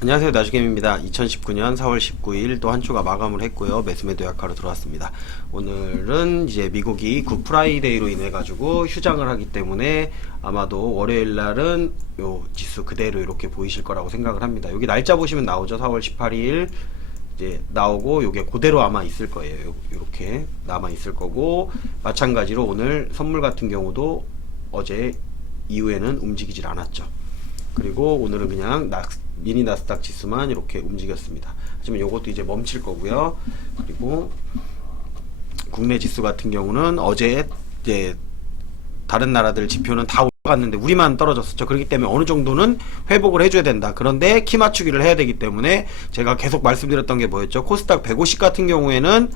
안녕하세요, 나주겜입니다. 2019년 4월 19일 또 한 주가 마감을 했고요. 매수매도 약화로 들어왔습니다. 오늘은 이제 미국이 굿프라이데이로 인해 가지고 휴장을 하기 때문에 아마도 월요일 날은 요 지수 그대로 이렇게 보이실 거라고 생각을 합니다. 여기 날짜 보시면 나오죠. 4월 18일 이제 나오고 요게 그대로 아마 있을 거예요. 요렇게 남아 있을 거고, 마찬가지로 오늘 선물 같은 경우도 어제 이후에는 움직이질 않았죠. 그리고 오늘은 그냥 미니 나스닥 지수만 이렇게 움직였습니다. 하지만 요것도 이제 멈출 거고요. 그리고 국내 지수 같은 경우는 어제 이제 다른 나라들 지표는 다 올라갔는데 우리만 떨어졌었죠. 그렇기 때문에 어느 정도는 회복을 해줘야 된다. 그런데 키 맞추기를 해야 되기 때문에 제가 계속 말씀드렸던 게 뭐였죠? 코스닥 150 같은 경우에는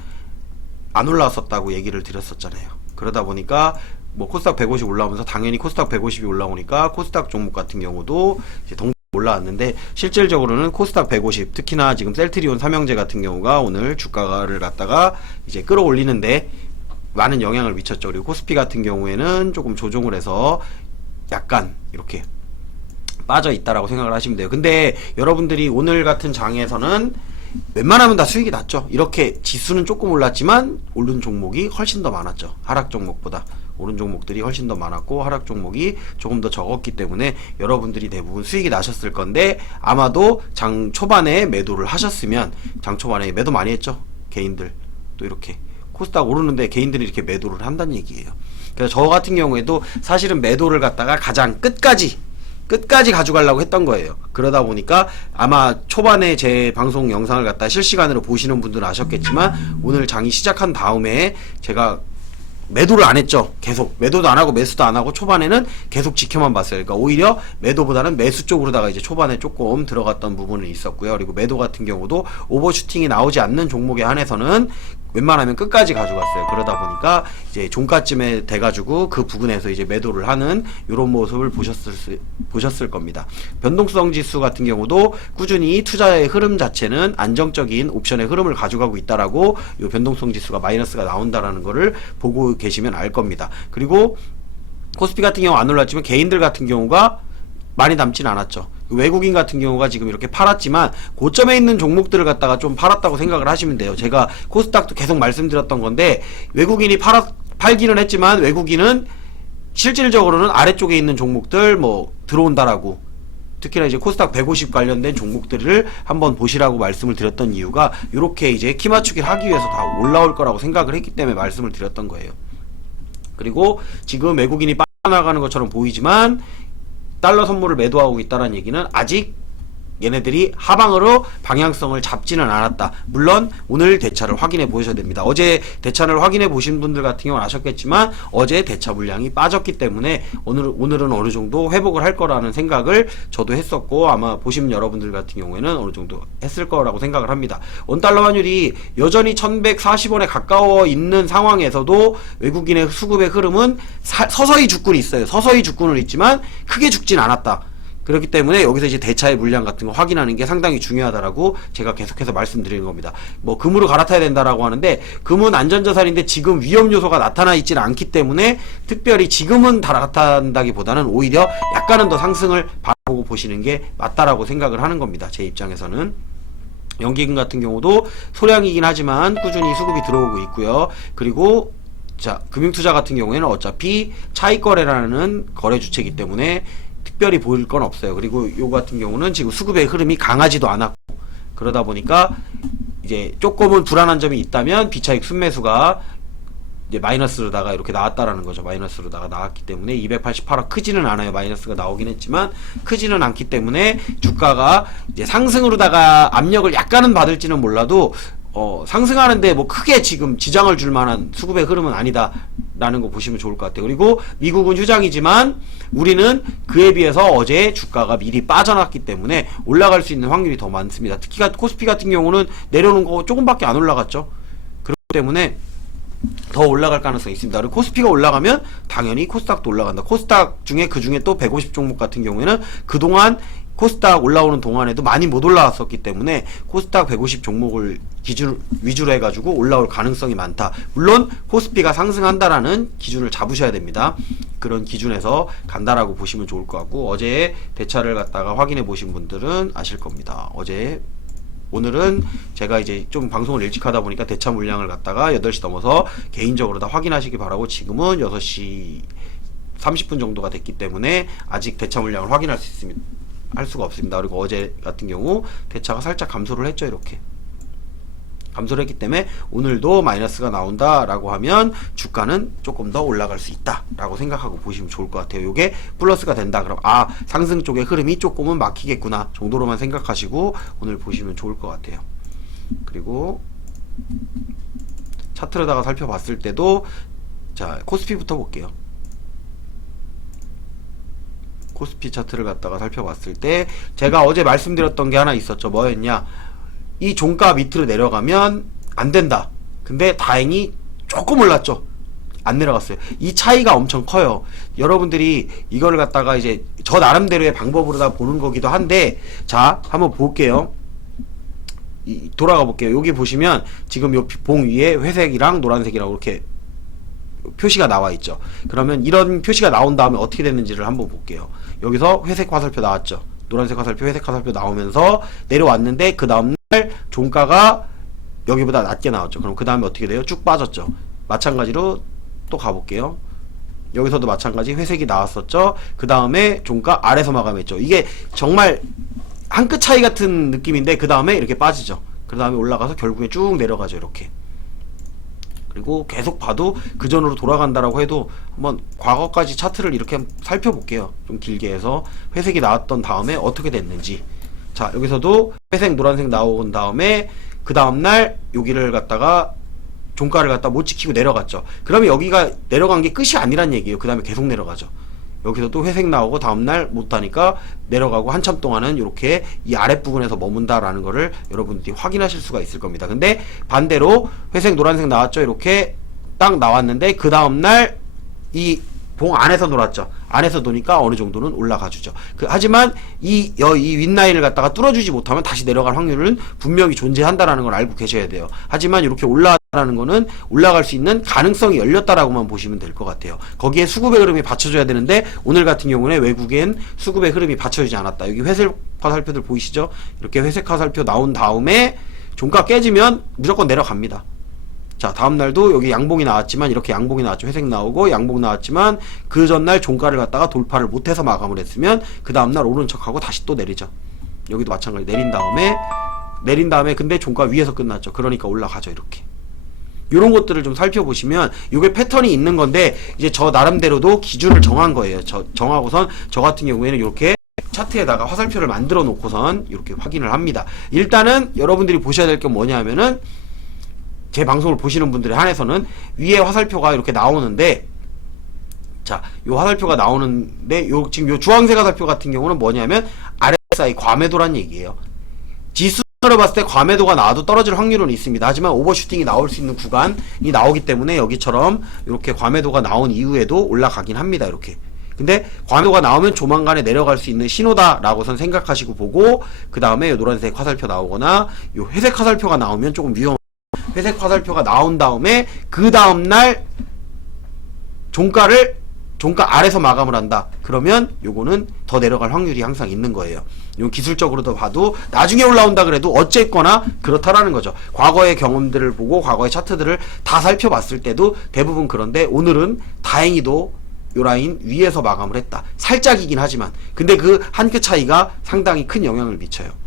안 올라왔었다고 얘기를 드렸었잖아요. 그러다 보니까 뭐 코스닥 150 올라오면서 당연히 코스닥 150이 올라오니까 코스닥 종목 같은 경우도 이제 올라왔는데, 실질적으로는 코스닥 150, 특히나 지금 셀트리온 삼형제 같은 경우가 오늘 주가를 갖다가 이제 끌어올리는데 많은 영향을 미쳤죠. 그리고 코스피 같은 경우에는 조금 조정을 해서 약간 이렇게 빠져 있다라고 생각을 하시면 돼요. 근데 여러분들이 오늘 같은 장에서는 웬만하면 다 수익이 났죠. 이렇게 지수는 조금 올랐지만 오른 종목이 훨씬 더 많았죠. 하락 종목보다 오른 종목들이 훨씬 더 많았고 하락 종목이 조금 더 적었기 때문에 여러분들이 대부분 수익이 나셨을 건데, 아마도 장 초반에 매도를 하셨으면, 장 초반에 매도 많이 했죠. 개인들 또 이렇게 코스닥 오르는데 개인들이 이렇게 매도를 한다는 얘기예요. 그래서 저 같은 경우에도 사실은 매도를 갖다가 가장 끝까지 가져가려고 했던 거예요. 그러다 보니까 아마 초반에 제 방송 영상을 갖다 실시간으로 보시는 분들은 아셨겠지만, 오늘 장이 시작한 다음에 제가 매도를 안 했죠. 계속 매도도 안 하고 매수도 안 하고 초반에는 계속 지켜만 봤어요. 그러니까 오히려 매도보다는 매수 쪽으로다가 이제 초반에 조금 들어갔던 부분은 있었고요. 그리고 매도 같은 경우도 오버슈팅이 나오지 않는 종목에 한해서는 웬만하면 끝까지 가져갔어요. 그러다 보니까 이제 종가쯤에 돼가지고 그 부분에서 이제 매도를 하는 이런 모습을 보셨을 겁니다. 변동성 지수 같은 경우도 꾸준히 투자의 흐름 자체는 안정적인 옵션의 흐름을 가져가고 있다라고, 이 변동성 지수가 마이너스가 나온다라는 거를 보고 계시면 알 겁니다. 그리고 코스피 같은 경우 안 올랐지만 개인들 같은 경우가 많이 남진 않았죠. 외국인 같은 경우가 지금 이렇게 팔았지만 고점에 있는 종목들을 갖다가 좀 팔았다고 생각을 하시면 돼요. 제가 코스닥도 계속 말씀드렸던 건데, 외국인이 팔기는 했지만 외국인은 실질적으로는 아래쪽에 있는 종목들 뭐 들어온다라고, 특히나 이제 코스닥 150 관련된 종목들을 한번 보시라고 말씀을 드렸던 이유가, 이렇게 이제 키 맞추기를 하기 위해서 다 올라올 거라고 생각을 했기 때문에 말씀을 드렸던 거예요. 그리고 지금 외국인이 빠져나가는 것처럼 보이지만 달러 선물을 매도하고 있다는 얘기는 아직 얘네들이 하방으로 방향성을 잡지는 않았다. 물론 오늘 대차를 확인해 보셔야 됩니다. 어제 대차를 확인해 보신 분들 같은 경우는 아셨겠지만 어제 대차 물량이 빠졌기 때문에 오늘은 어느 정도 회복을 할 거라는 생각을 저도 했었고, 아마 보시는 여러분들 같은 경우에는 어느 정도 했을 거라고 생각을 합니다. 원달러 환율이 여전히 1140원에 가까워 있는 상황에서도 외국인의 수급의 흐름은 서서히 죽고는 있어요. 서서히 죽고는 있지만 크게 죽진 않았다. 그렇기 때문에 여기서 이제 대차의 물량 같은 거 확인하는 게 상당히 중요하다라고 제가 계속해서 말씀드리는 겁니다. 뭐 금으로 갈아타야 된다라고 하는데, 금은 안전자산인데 지금 위험 요소가 나타나 있지는 않기 때문에 특별히 지금은 갈아탄다기보다는 오히려 약간은 더 상승을 바라보고 보시는 게 맞다라고 생각을 하는 겁니다. 제 입장에서는. 연기금 같은 경우도 소량이긴 하지만 꾸준히 수급이 들어오고 있고요. 그리고 자, 금융투자 같은 경우에는 어차피 차익거래라는 거래 주체이기 때문에 특별히 보일 건 없어요. 그리고 요 같은 경우는 지금 수급의 흐름이 강하지도 않았고, 그러다 보니까 이제 조금은 불안한 점이 있다면 비차익 순매수가 이제 마이너스로다가 이렇게 나왔다라는 거죠. 마이너스로다가 나왔기 때문에 288억 크지는 않아요. 마이너스가 나오긴 했지만 크지는 않기 때문에 주가가 이제 상승으로다가 압력을 약간은 받을지는 몰라도 상승하는데 뭐 크게 지금 지장을 줄 만한 수급의 흐름은 아니다 라는 거 보시면 좋을 것 같아요. 그리고 미국은 휴장이지만 우리는 그에 비해서 어제 주가가 미리 빠져났기 때문에 올라갈 수 있는 확률이 더 많습니다. 특히 코스피 같은 경우는 내려오는 거 조금밖에 안 올라갔죠. 그렇기 때문에 더 올라갈 가능성이 있습니다. 그리고 코스피가 올라가면 당연히 코스닥도 올라간다. 코스닥 중에 그 중에 또 150 종목 같은 경우에는 그동안 코스닥 올라오는 동안에도 많이 못 올라왔었기 때문에 코스닥 150 종목을 기준 위주로 해가지고 올라올 가능성이 많다. 물론 코스피가 상승한다라는 기준을 잡으셔야 됩니다. 그런 기준에서 간다라고 보시면 좋을 것 같고, 어제 대차를 갖다가 확인해 보신 분들은 아실 겁니다. 오늘은 제가 이제 좀 방송을 일찍 하다 보니까 대차 물량을 갖다가 8시 넘어서 개인적으로 다 확인하시기 바라고, 지금은 6시 30분 정도가 됐기 때문에 아직 대차 물량을 확인할 수 있습니다. 할 수가 없습니다. 그리고 어제 같은 경우 대차가 살짝 감소를 했죠. 이렇게 감소를 했기 때문에 오늘도 마이너스가 나온다 라고 하면 주가는 조금 더 올라갈 수 있다 라고 생각하고 보시면 좋을 것 같아요. 요게 플러스가 된다 그럼 상승 쪽의 흐름이 조금은 막히겠구나 정도로만 생각하시고 오늘 보시면 좋을 것 같아요. 그리고 차트로다가 살펴봤을 때도, 자, 코스피부터 볼게요. 코스피 차트를 갖다가 살펴봤을 때 제가 어제 말씀드렸던 게 하나 있었죠. 뭐였냐, 이 종가 밑으로 내려가면 안 된다. 근데 다행히 조금 올랐죠. 안 내려갔어요. 이 차이가 엄청 커요. 여러분들이 이거를 갖다가 이제 저 나름대로의 방법으로 다 보는 거기도 한데, 자, 한번 볼게요. 돌아가 볼게요. 여기 보시면 지금 요 봉 위에 회색이랑 노란색이라고 이렇게 표시가 나와 있죠. 그러면 이런 표시가 나온 다음에 어떻게 됐는지를 한번 볼게요. 여기서 회색 화살표 나왔죠. 노란색 화살표, 회색 화살표 나오면서 내려왔는데 그 다음날 종가가 여기보다 낮게 나왔죠. 그럼 그 다음에 어떻게 돼요? 쭉 빠졌죠. 마찬가지로 또 가볼게요. 여기서도 마찬가지 회색이 나왔었죠. 그 다음에 종가 아래서 마감했죠. 이게 정말 한 끗 차이 같은 느낌인데 그 다음에 이렇게 빠지죠. 그 다음에 올라가서 결국에 쭉 내려가죠. 이렇게. 그리고 계속 봐도 그 전으로 돌아간다라고 해도 한번 과거까지 차트를 이렇게 살펴볼게요. 좀 길게 해서 회색이 나왔던 다음에 어떻게 됐는지. 자, 여기서도 회색, 노란색 나온 다음에 그 다음날 여기를 갖다가 종가를 갖다 못 지키고 내려갔죠. 그러면 여기가 내려간 게 끝이 아니란 얘기예요. 그 다음에 계속 내려가죠. 여기서도 회색 나오고 다음날 못하니까 내려가고 한참 동안은 이렇게 이 아랫부분에서 머문다라는 거를 여러분들이 확인하실 수가 있을 겁니다. 근데 반대로 회색 노란색 나왔죠. 이렇게 딱 나왔는데 그 다음날 이 봉 안에서 놀았죠. 안에서 노니까 어느 정도는 올라가 주죠. 하지만 이 윗라인을 갖다가 뚫어주지 못하면 다시 내려갈 확률은 분명히 존재한다라는 걸 알고 계셔야 돼요. 하지만 이렇게 올라가는 거는 올라갈 수 있는 가능성이 열렸다라고만 보시면 될 것 같아요. 거기에 수급의 흐름이 받쳐줘야 되는데 오늘 같은 경우는 외국엔 수급의 흐름이 받쳐주지 않았다. 여기 회색 화살표들 보이시죠? 이렇게 회색 화살표 나온 다음에 종가 깨지면 무조건 내려갑니다. 자, 다음날도 여기 양봉이 나왔지만 이렇게 양봉이 나왔죠. 회색 나오고 양봉 나왔지만 그 전날 종가를 갖다가 돌파를 못해서 마감을 했으면 그 다음날 오른 척하고 다시 또 내리죠. 여기도 마찬가지 내린 다음에 근데 종가 위에서 끝났죠. 그러니까 올라가죠. 이렇게 요런 것들을 좀 살펴보시면 요게 패턴이 있는 건데, 이제 저 나름대로도 기준을 정한 거예요. 정하고선 저 같은 경우에는 이렇게 차트에다가 화살표를 만들어 놓고선 이렇게 확인을 합니다. 일단은 여러분들이 보셔야 될 게 뭐냐 하면은, 제 방송을 보시는 분들에 한해서는 위에 화살표가 이렇게 나오는데, 자, 요 화살표가 나오는데 지금 요 주황색 화살표 같은 경우는 뭐냐면 RSI 과매도란 얘기예요. 지수로 봤을 때 과매도가 나와도 떨어질 확률은 있습니다. 하지만 오버슈팅이 나올 수 있는 구간이 나오기 때문에 여기처럼 이렇게 과매도가 나온 이후에도 올라가긴 합니다. 이렇게. 근데 과매도가 나오면 조만간에 내려갈 수 있는 신호다라고선 생각하시고 보고, 그 다음에 요 노란색 화살표 나오거나 요 회색 화살표가 나오면 조금 회색 화살표가 나온 다음에 그 다음날 종가 아래서 마감을 한다. 그러면 요거는 더 내려갈 확률이 항상 있는 거예요. 요 기술적으로도 봐도 나중에 올라온다 그래도 어쨌거나 그렇다라는 거죠. 과거의 경험들을 보고 과거의 차트들을 다 살펴봤을 때도 대부분 그런데, 오늘은 다행히도 요 라인 위에서 마감을 했다. 살짝이긴 하지만 근데 그 한 끗 차이가 상당히 큰 영향을 미쳐요.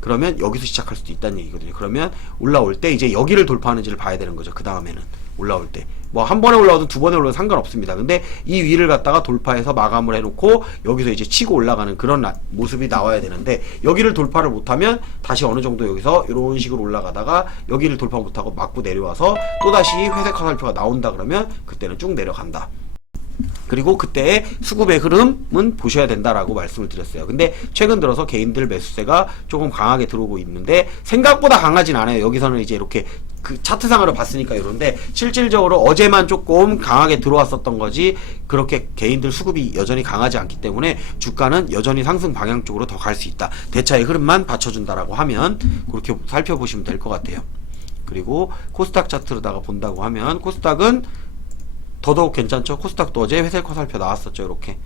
그러면 여기서 시작할 수도 있다는 얘기거든요. 그러면 올라올 때 이제 여기를 돌파하는지를 봐야 되는 거죠. 그 다음에는 올라올 때 뭐 한 번에 올라오든 두 번에 올라오든 상관없습니다. 근데 이 위를 갖다가 돌파해서 마감을 해놓고 여기서 이제 치고 올라가는 그런 모습이 나와야 되는데, 여기를 돌파를 못하면 다시 어느 정도 여기서 이런 식으로 올라가다가 여기를 돌파 못하고 맞고 내려와서 또다시 회색 화살표가 나온다 그러면 그때는 쭉 내려간다. 그리고 그때의 수급의 흐름은 보셔야 된다라고 말씀을 드렸어요. 근데 최근 들어서 개인들 매수세가 조금 강하게 들어오고 있는데 생각보다 강하진 않아요. 여기서는 이제 이렇게 그 차트상으로 봤으니까 이런데 실질적으로 어제만 조금 강하게 들어왔었던 거지 그렇게 개인들 수급이 여전히 강하지 않기 때문에 주가는 여전히 상승 방향 쪽으로 더 갈 수 있다. 대차의 흐름만 받쳐준다라고 하면 그렇게 살펴보시면 될 것 같아요. 그리고 코스닥 차트로다가 본다고 하면 코스닥은 더더욱 괜찮죠. 코스닥도 어제 회색 화살표 나왔었죠. 이렇게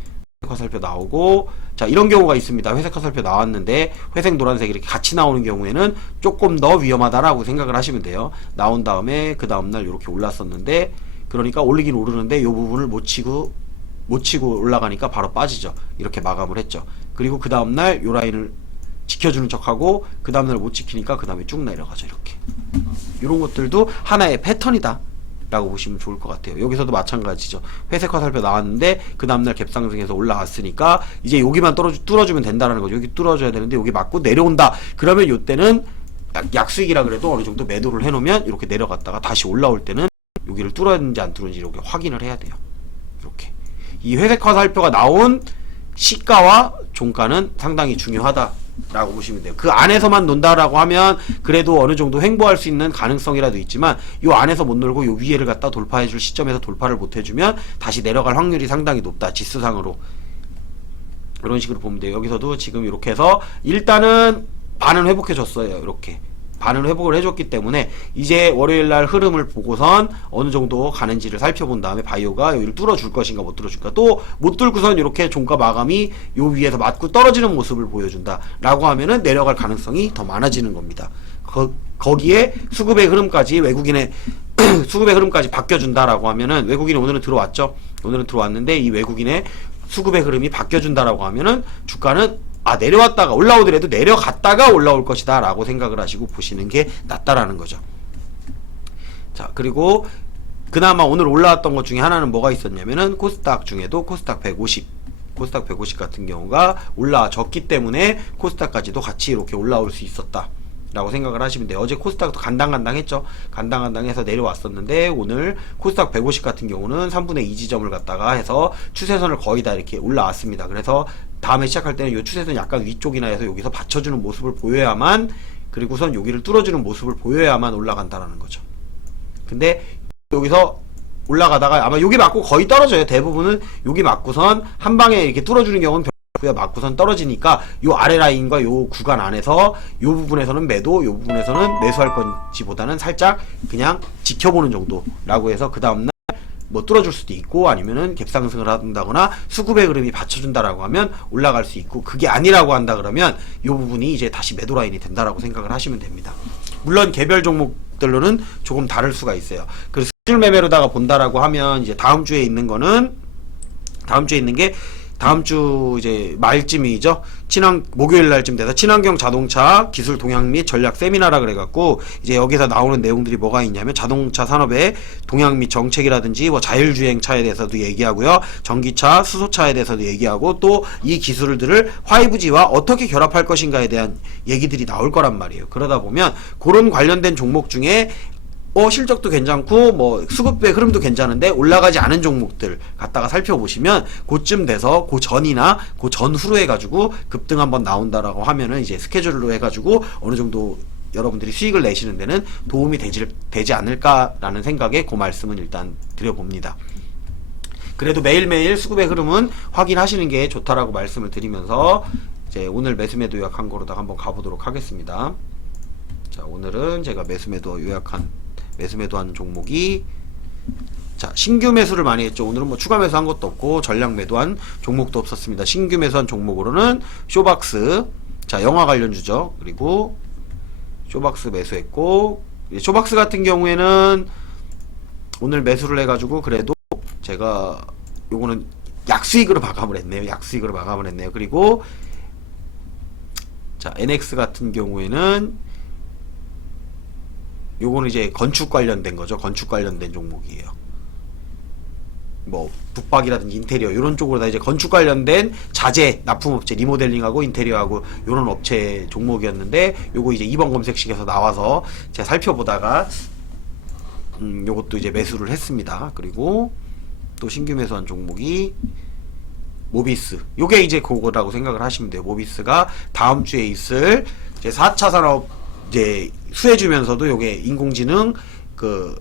회색 화살표 나오고, 자 이런 경우가 있습니다. 회색 화살표 나왔는데 회색 노란색 이렇게 같이 나오는 경우에는 조금 더 위험하다라고 생각을 하시면 돼요. 나온 다음에 그 다음날 이렇게 올랐었는데, 그러니까 올리긴 오르는데 이 부분을 못 치고 올라가니까 바로 빠지죠. 이렇게 마감을 했죠. 그리고 그 다음날 이 라인을 지켜주는 척하고 그 다음날 못 지키니까 그 다음에 쭉 내려가죠. 이렇게 이런 것들도 하나의 패턴이다 라고 보시면 좋을 것 같아요. 여기서도 마찬가지죠. 회색 화살표 나왔는데 그 다음날 갭상승해서 올라갔으니까 이제 여기만 뚫어주면 된다라는 거죠. 여기 뚫어줘야 되는데 여기 맞고 내려온다. 그러면 이때는 약수익이라 그래도 어느 정도 매도를 해놓으면 이렇게 내려갔다가 다시 올라올 때는 여기를 뚫었는지 안 뚫었는지 이렇게 확인을 해야 돼요. 이렇게 이 회색 화살표가 나온 시가와 종가는 상당히 중요하다 라고 보시면 돼요. 그 안에서만 논다라고 하면 그래도 어느 정도 횡보할 수 있는 가능성이라도 있지만 요 안에서 못 놀고 요 위에를 갖다 돌파해줄 시점에서 돌파를 못 해주면 다시 내려갈 확률이 상당히 높다. 지수상으로 이런 식으로 보면 돼요. 여기서도 지금 이렇게 해서 일단은 반은 회복해 줬어요. 이렇게 반은 회복을 해줬기 때문에 이제 월요일날 흐름을 보고선 어느 정도 가는지를 살펴본 다음에 바이오가 여기를 뚫어줄 것인가 못 뚫어줄까, 또 못 뚫고선 이렇게 종가 마감이 요 위에서 맞고 떨어지는 모습을 보여준다 라고 하면은 내려갈 가능성이 더 많아지는 겁니다. 거기에 수급의 흐름까지 외국인의 수급의 흐름까지 바뀌어준다라고 하면은, 외국인이 오늘은 들어왔죠. 오늘은 들어왔는데 이 외국인의 수급의 흐름이 바뀌어준다라고 하면은 주가는 내려왔다가 올라오더라도 내려갔다가 올라올 것이다 라고 생각을 하시고 보시는 게 낫다라는 거죠. 자, 그리고 그나마 오늘 올라왔던 것 중에 하나는 뭐가 있었냐면은 코스닥 중에도 코스닥 150 같은 경우가 올라졌기 때문에 코스닥까지도 같이 이렇게 올라올 수 있었다 라고 생각을 하시면 돼요. 어제 코스닥도 간당간당했죠. 간당간당해서 내려왔었는데 오늘 코스닥 150 같은 경우는 3분의 2 지점을 갖다가 해서 추세선을 거의 다 이렇게 올라왔습니다. 그래서 다음에 시작할 때는 이 추세선 약간 위쪽이나 해서 여기서 받쳐주는 모습을 보여야만, 그리고선 여기를 뚫어주는 모습을 보여야만 올라간다라는 거죠. 근데 여기서 올라가다가 아마 여기 맞고 거의 떨어져요. 대부분은 여기 맞고선 한 방에 이렇게 뚫어주는 경우는 맞고선 떨어지니까 요 아래 라인과 요 구간 안에서 요 부분에서는 매도, 요 부분에서는 매수할 건지보다는 살짝 그냥 지켜보는 정도라고 해서 그 다음날 뭐 뚫어줄 수도 있고 아니면은 갭상승을 한다거나 수급의 흐름이 받쳐준다라고 하면 올라갈 수 있고, 그게 아니라고 한다 그러면 요 부분이 이제 다시 매도 라인이 된다라고 생각을 하시면 됩니다. 물론 개별 종목들로는 조금 다를 수가 있어요. 그래서 수질 매매로다가 본다라고 하면 이제 다음 주에 있는 게 다음 주 이제 말쯤이죠. 목요일 날쯤 돼서 친환경 자동차 기술 동향 및 전략 세미나라 그래갖고 이제 여기서 나오는 내용들이 뭐가 있냐면 자동차 산업의 동향 및 정책이라든지 뭐 자율주행차에 대해서도 얘기하고요. 전기차, 수소차에 대해서도 얘기하고 또 이 기술들을 5G와 어떻게 결합할 것인가에 대한 얘기들이 나올 거란 말이에요. 그러다 보면 그런 관련된 종목 중에 실적도 괜찮고 뭐 수급의 흐름도 괜찮은데 올라가지 않은 종목들 갖다가 살펴보시면 그쯤 돼서 그 전이나 그 전후로 해가지고 급등 한번 나온다라고 하면은 이제 스케줄로 해가지고 어느 정도 여러분들이 수익을 내시는 데는 도움이 되지 않을까라는 생각에 그 말씀은 일단 드려봅니다. 그래도 매일매일 수급의 흐름은 확인하시는 게 좋다라고 말씀을 드리면서 이제 오늘 매수매도 요약한 거로다가 한번 가보도록 하겠습니다. 자, 오늘은 제가 매수매도 매도한 종목이, 자, 신규 매수를 많이 했죠. 오늘은 뭐 추가 매수한 것도 없고 전량 매도한 종목도 없었습니다. 신규 매수한 종목으로는 쇼박스, 자, 영화 관련주죠. 그리고 쇼박스 매수했고, 쇼박스 같은 경우에는 오늘 매수를 해가지고 그래도 제가 요거는 약수익으로 마감을 했네요. 그리고 자, NX 같은 경우에는 요거는 이제 건축 관련된 거죠. 건축 관련된 종목이에요. 뭐 붙박이라든지 인테리어 이런 쪽으로 다 이제 건축 관련된 자재 납품업체, 리모델링하고 인테리어하고 요런 업체 종목이었는데 요거 이제 2번 검색식에서 나와서 제가 살펴보다가 요것도 이제 매수를 했습니다. 그리고 또 신규 매수한 종목이 모비스. 요게 이제 그거라고 생각을 하시면 돼요. 모비스가 다음 주에 있을 이제 4차 산업 이제 수혜주면서도 요게 인공지능 그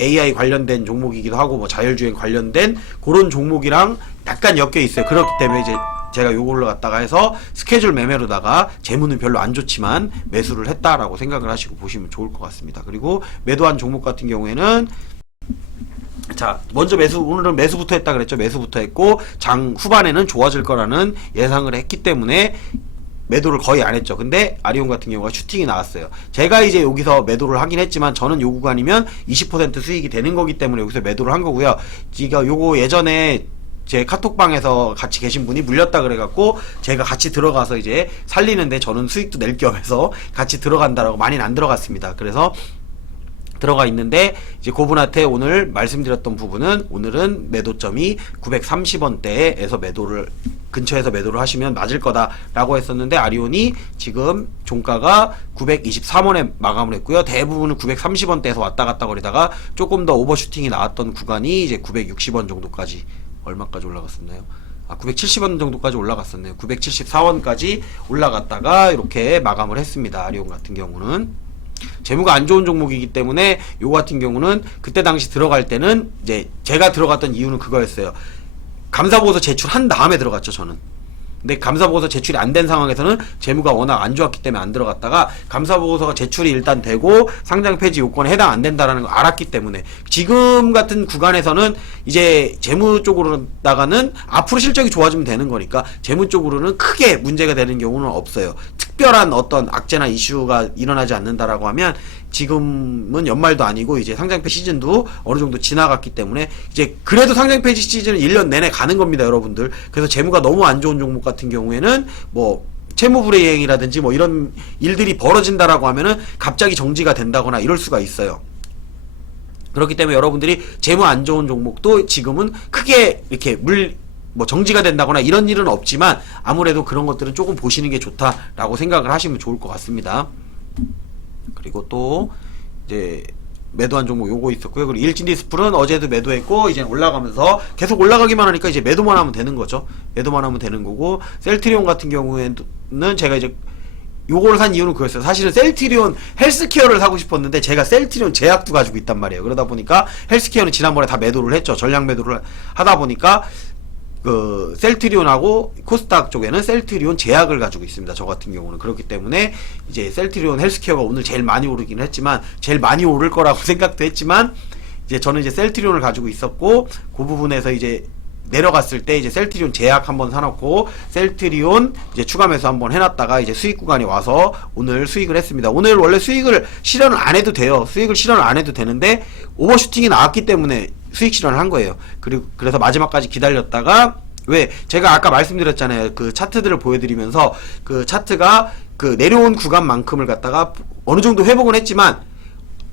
AI 관련된 종목이기도 하고 뭐 자율주행 관련된 그런 종목이랑 약간 엮여 있어요. 그렇기 때문에 이제 제가 요걸로 갖다가 해서 스케줄 매매로다가 재무는 별로 안 좋지만 매수를 했다라고 생각을 하시고 보시면 좋을 것 같습니다. 그리고 매도한 종목 같은 경우에는 자, 먼저 오늘은 매수부터 했다 그랬죠. 매수부터 했고 장 후반에는 좋아질 거라는 예상을 했기 때문에 매도를 거의 안 했죠. 근데 아리온 같은 경우가 슈팅이 나왔어요. 제가 이제 여기서 매도를 하긴 했지만 저는 요 구간이면 20% 수익이 되는 거기 때문에 여기서 매도를 한 거고요. 제가 요거 예전에 제 카톡방에서 같이 계신 분이 물렸다 그래갖고 제가 같이 들어가서 이제 살리는데 저는 수익도 낼 겸해서 같이 들어간다라고 많이는 안 들어갔습니다. 그래서 들어가 있는데 이제 그분한테 오늘 말씀드렸던 부분은 오늘은 매도점이 930원대에서 매도를 근처에서 매도를 하시면 맞을 거다라고 했었는데 아리온이 지금 종가가 923원에 마감을 했고요. 대부분은 930원대에서 왔다 갔다 거리다가 조금 더 오버슈팅이 나왔던 구간이 이제 960원 정도까지 얼마까지 올라갔었나요? 970원 정도까지 올라갔었네요. 974원까지 올라갔다가 이렇게 마감을 했습니다. 아리온 같은 경우는 재무가 안 좋은 종목이기 때문에 요거 같은 경우는 그때 당시 들어갈 때는 이제 제가 들어갔던 이유는 그거였어요. 감사보고서 제출한 다음에 들어갔죠, 저는. 근데 감사보고서 제출이 안 된 상황에서는 재무가 워낙 안 좋았기 때문에 안 들어갔다가 감사보고서가 제출이 일단 되고 상장 폐지 요건에 해당 안 된다라는 걸 알았기 때문에 지금 같은 구간에서는 이제 재무 쪽으로다가는 앞으로 실적이 좋아지면 되는 거니까 재무 쪽으로는 크게 문제가 되는 경우는 없어요. 특별한 어떤 악재나 이슈가 일어나지 않는다라고 하면 지금은 연말도 아니고 이제 상장폐 시즌도 어느 정도 지나갔기 때문에 이제 그래도 상장폐 시즌은 1년 내내 가는 겁니다, 여러분들. 그래서 재무가 너무 안 좋은 종목 같은 경우에는 뭐 채무불이행이라든지 뭐 이런 일들이 벌어진다라고 하면은 갑자기 정지가 된다거나 이럴 수가 있어요. 그렇기 때문에 여러분들이 재무 안 좋은 종목도 지금은 크게 이렇게 뭐 정지가 된다거나 이런 일은 없지만 아무래도 그런 것들은 조금 보시는 게 좋다라고 생각을 하시면 좋을 것 같습니다. 그리고 또 이제 매도한 종목 요거 있었고요. 그리고 일진디스플은 어제도 매도했고 이제 올라가면서 계속 올라가기만 하니까 이제 매도만 하면 되는 거죠. 매도만 하면 되는 거고 셀트리온 같은 경우에는 제가 이제 요거를 산 이유는 그거였어요. 사실은 셀트리온 헬스케어를 사고 싶었는데 제가 셀트리온 제약도 가지고 있단 말이에요. 그러다 보니까 헬스케어는 지난번에 다 매도를 했죠. 전량 매도를 하다 보니까 그 셀트리온하고 코스닥 쪽에는 셀트리온 제약을 가지고 있습니다. 저 같은 경우는. 그렇기 때문에 이제 셀트리온 헬스케어가 오늘 제일 많이 오르긴 했지만 제일 많이 오를 거라고 생각도 했지만 이제 저는 이제 셀트리온을 가지고 있었고 그 부분에서 이제 내려갔을 때 이제 셀트리온 제약 한번 사놓고 셀트리온 이제 추가 매수 한번 해놨다가 이제 수익 구간이 와서 오늘 수익을 했습니다. 오늘 원래 수익을 실현을 안 해도 돼요. 수익을 실현을 안 해도 되는데 오버슈팅이 나왔기 때문에 수익 실현을 한 거예요. 그래서 마지막까지 기다렸다가 왜 제가 아까 말씀드렸잖아요. 그 차트들을 보여드리면서 그 차트가 그 내려온 구간만큼을 갖다가 어느 정도 회복은 했지만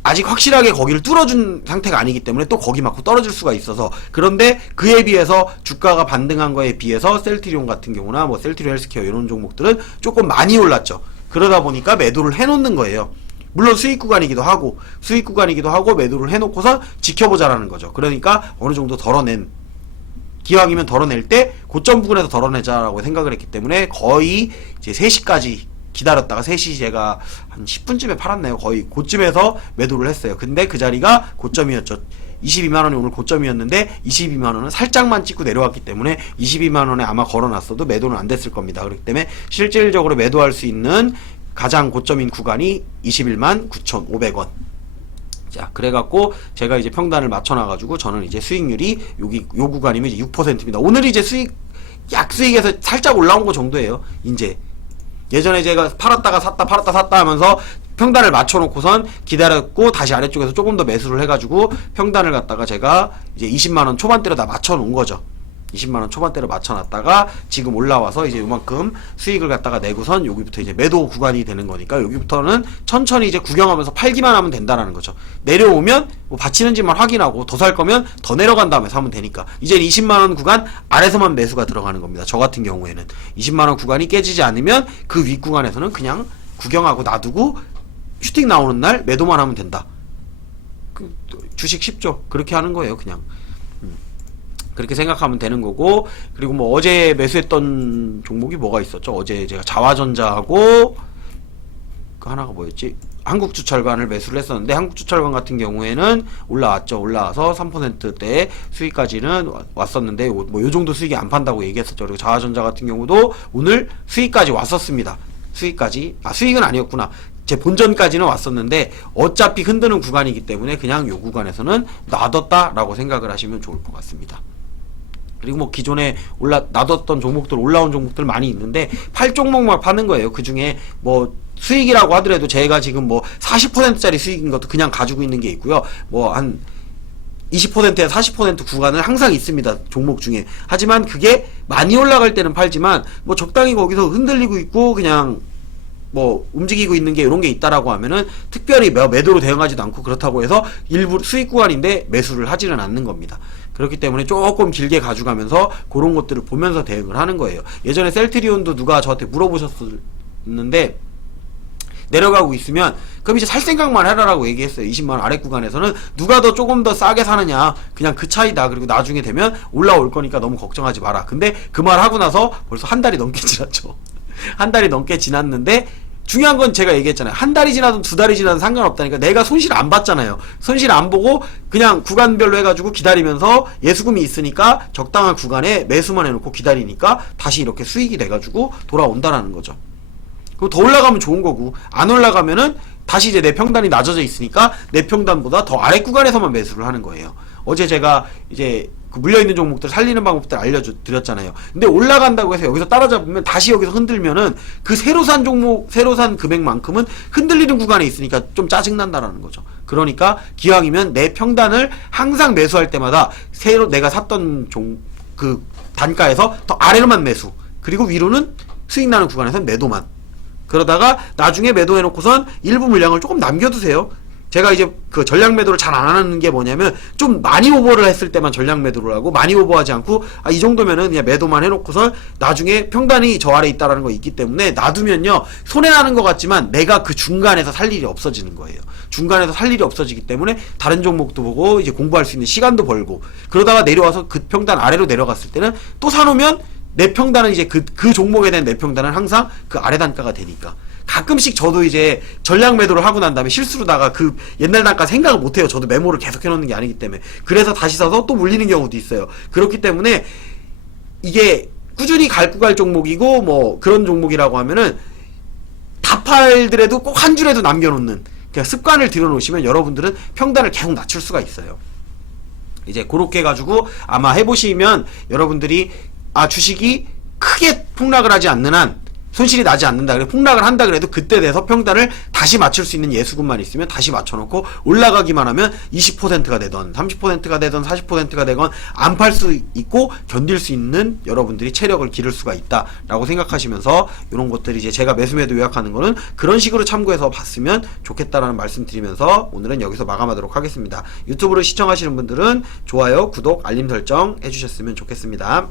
아직 확실하게 거기를 뚫어준 상태가 아니기 때문에 또 거기 맞고 떨어질 수가 있어서 그런데 그에 비해서 주가가 반등한 거에 비해서 셀트리온 같은 경우나 뭐 셀트리온 헬스케어 이런 종목들은 조금 많이 올랐죠. 그러다 보니까 매도를 해놓는 거예요. 물론 수익 구간이기도 하고 매도를 해놓고서 지켜보자라는 거죠. 그러니까 어느 정도 덜어낸 기왕이면 덜어낼 때 고점 부근에서 덜어내자라고 생각을 했기 때문에 거의 이제 3시까지 기다렸다가 3시 제가 한 10분쯤에 팔았네요. 거의 그쯤에서 매도를 했어요. 근데 그 자리가 고점이었죠. 22만원이 오늘 고점이었는데 22만원은 살짝만 찍고 내려왔기 때문에 22만원에 아마 걸어놨어도 매도는 안 됐을 겁니다. 그렇기 때문에 실질적으로 매도할 수 있는 가장 고점인 구간이 21만 9,500원. 자, 그래갖고 제가 이제 평단을 맞춰놔가지고 저는 이제 수익률이 요 구간이면 이제 6%입니다. 오늘 이제 약수익에서 살짝 올라온 거 정도예요. 이제 예전에 제가 팔았다 샀다 하면서 평단을 맞춰놓고선 기다렸고 다시 아래쪽에서 조금 더 매수를 해가지고 평단을 갖다가 제가 이제 20만원 초반대로 다 맞춰놓은 거죠. 20만원 초반대로 맞춰놨다가 지금 올라와서 이제 요만큼 수익을 갖다가 내고선 여기부터 이제 매도 구간이 되는 거니까 여기부터는 천천히 이제 구경하면서 팔기만 하면 된다라는 거죠. 내려오면 뭐 받치는지만 확인하고 더 살 거면 더 내려간 다음에 사면 되니까 이제 20만원 구간 아래서만 매수가 들어가는 겁니다. 저 같은 경우에는 20만원 구간이 깨지지 않으면 그 윗 구간에서는 그냥 구경하고 놔두고 슈팅 나오는 날 매도만 하면 된다. 주식 쉽죠? 그렇게 하는 거예요, 그냥. 그렇게 생각하면 되는 거고, 그리고 뭐 어제 매수했던 종목이 뭐가 있었죠? 어제 제가 자화전자하고 그 하나가 뭐였지? 한국주철관을 매수를 했었는데, 한국주철관 같은 경우에는 올라왔죠. 올라와서 3%대 수익까지는 왔었는데, 뭐 요 정도 수익이 안 판다고 얘기했었죠. 그리고 자화전자 같은 경우도 오늘 수익까지 왔었습니다. 수익은 아니었구나. 제 본전까지는 왔었는데 어차피 흔드는 구간이기 때문에 그냥 요 구간에서는 놔뒀다라고 생각을 하시면 좋을 것 같습니다. 그리고 뭐 기존에 놔뒀던 종목들, 올라온 종목들 많이 있는데 팔 종목만 파는 거예요. 그 중에 뭐 수익이라고 하더라도 제가 지금 뭐 40%짜리 수익인 것도 그냥 가지고 있는 게 있고요. 뭐 한 20%에서 40% 구간은 항상 있습니다. 종목 중에. 하지만 그게 많이 올라갈 때는 팔지만 뭐 적당히 거기서 흔들리고 있고 그냥 뭐 움직이고 있는 게 이런 게 있다라고 하면은 특별히 매도로 대응하지도 않고, 그렇다고 해서 일부 수익 구간인데 매수를 하지는 않는 겁니다. 그렇기 때문에 조금 길게 가져가면서 그런 것들을 보면서 대응을 하는 거예요. 예전에 셀트리온도 누가 저한테 물어보셨는데 내려가고 있으면 그럼 이제 살 생각만 해라라고 얘기했어요. 20만원 아래 구간에서는 누가 더 조금 더 싸게 사느냐, 그냥 그 차이다. 그리고 나중에 되면 올라올 거니까 너무 걱정하지 마라. 근데 그 말 하고 나서 벌써 한 달이 넘게 지났죠. 한 달이 넘게 지났는데 중요한 건 제가 얘기했잖아요. 한 달이 지나든 두 달이 지나든 상관없다니까. 내가 손실 안 봤잖아요. 손실 안 보고 그냥 구간별로 해가지고 기다리면서 예수금이 있으니까 적당한 구간에 매수만 해놓고 기다리니까 다시 이렇게 수익이 돼가지고 돌아온다라는 거죠. 그리고 더 올라가면 좋은 거고, 안 올라가면은 다시 이제 내 평단이 낮아져 있으니까 내 평단보다 더 아래 구간에서만 매수를 하는 거예요. 어제 제가 이제 그 물려있는 종목들 살리는 방법들 알려드렸잖아요. 근데 올라간다고 해서 여기서 따라잡으면 다시 여기서 흔들면은 그 새로 산 종목, 새로 산 금액만큼은 흔들리는 구간에 있으니까 좀 짜증난다라는 거죠. 그러니까 기왕이면 내 평단을 항상 매수할 때마다 새로 내가 샀던 그 단가에서 더 아래로만 매수, 그리고 위로는 수익 나는 구간에서 매도만. 그러다가 나중에 매도해놓고선 일부 물량을 조금 남겨두세요. 제가 이제 그 전략 매도를 잘 안 하는 게 뭐냐면 좀 많이 오버를 했을 때만 전략 매도를 하고, 많이 오버하지 않고 이 정도면은 그냥 매도만 해놓고선 나중에 평단이 저 아래 있다라는 거 있기 때문에 놔두면요 손해나는 것 같지만 내가 그 중간에서 살 일이 없어지는 거예요. 중간에서 살 일이 없어지기 때문에 다른 종목도 보고 이제 공부할 수 있는 시간도 벌고, 그러다가 내려와서 그 평단 아래로 내려갔을 때는 또 사놓으면 내 평단은 이제 그 종목에 대한 내 평단은 항상 그 아래 단가가 되니까. 가끔씩 저도 이제 전략 매도를 하고 난 다음에 실수로다가 그 옛날 단가 생각을 못해요. 저도 메모를 계속 해놓는 게 아니기 때문에. 그래서 다시 사서 또 물리는 경우도 있어요. 그렇기 때문에 이게 꾸준히 갈고 갈 종목이고 뭐 그런 종목이라고 하면은 다 팔더라도 꼭 한 줄에도 남겨놓는 그냥 습관을 들여놓으시면 여러분들은 평단을 계속 낮출 수가 있어요. 이제 그렇게 해가지고 아마 해보시면 여러분들이 주식이 크게 폭락을 하지 않는 한, 손실이 나지 않는다. 그래 폭락을 한다 그래도 그때 돼서 평단을 다시 맞출 수 있는 예수금만 있으면 다시 맞춰놓고 올라가기만 하면 20%가 되던 30%가 되던 40%가 되건 안 팔 수 있고 견딜 수 있는 여러분들이 체력을 기를 수가 있다라고 생각하시면서, 이런 것들이 이제 제가 매수매도 요약하는 거는 그런 식으로 참고해서 봤으면 좋겠다라는 말씀 드리면서 오늘은 여기서 마감하도록 하겠습니다. 유튜브를 시청하시는 분들은 좋아요, 구독, 알림 설정 해주셨으면 좋겠습니다.